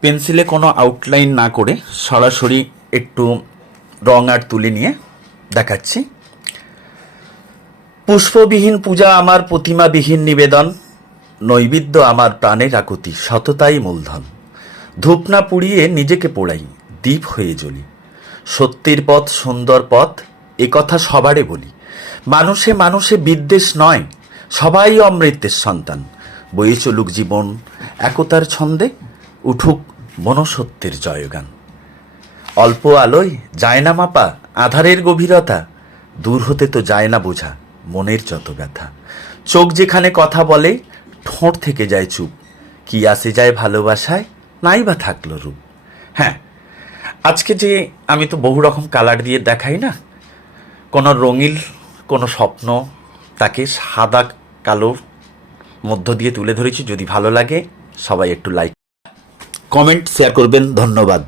পেন্সিলে কোনো আউটলাইন না করে সরাসরি একটু রং আর তুলে নিয়ে দেখাচ্ছি। পুষ্পবিহীন পূজা আমার প্রতিমাবিহীন নিবেদন, নৈবেদ্য আমার প্রাণের আকুতি সততাই মূলধন। ধূপ না পুড়িয়ে নিজেকে পোড়াই, দ্বীপ হয়ে জ্বলি। সত্যের পথ, সুন্দর পথ, এ কথা সবারে বলি। মানুষে মানুষে বিদ্বেষ নয়, সবাই অমৃতের সন্তান। বয়ে চলুক জীবন একতার ছন্দে উঠুক মনসত্যের জয়গান। অল্প আলোয় যায় না মাপা, আধারের গভীরতা। দূর হতে তো যায় না বোঝা, মনের যত ব্যথা। চোখ যেখানে কথা বলে, ঠোঁট থেকে যায় চুপ। কি আসে যায় ভালোবাসায়, নাই বা থাকল রূপ। হ্যাঁ আজকে যে আমি তো বহু রকম কালার দিয়ে দেখাই না, কোনো রঙিল, কোনো স্বপ্ন, তাকে সাদা কালোর মধ্য দিয়ে তুলে ধরেছি। যদি ভালো লাগে, সবাই একটু লাইক কমেন্ট শেয়ার করবেন ধন্যবাদ।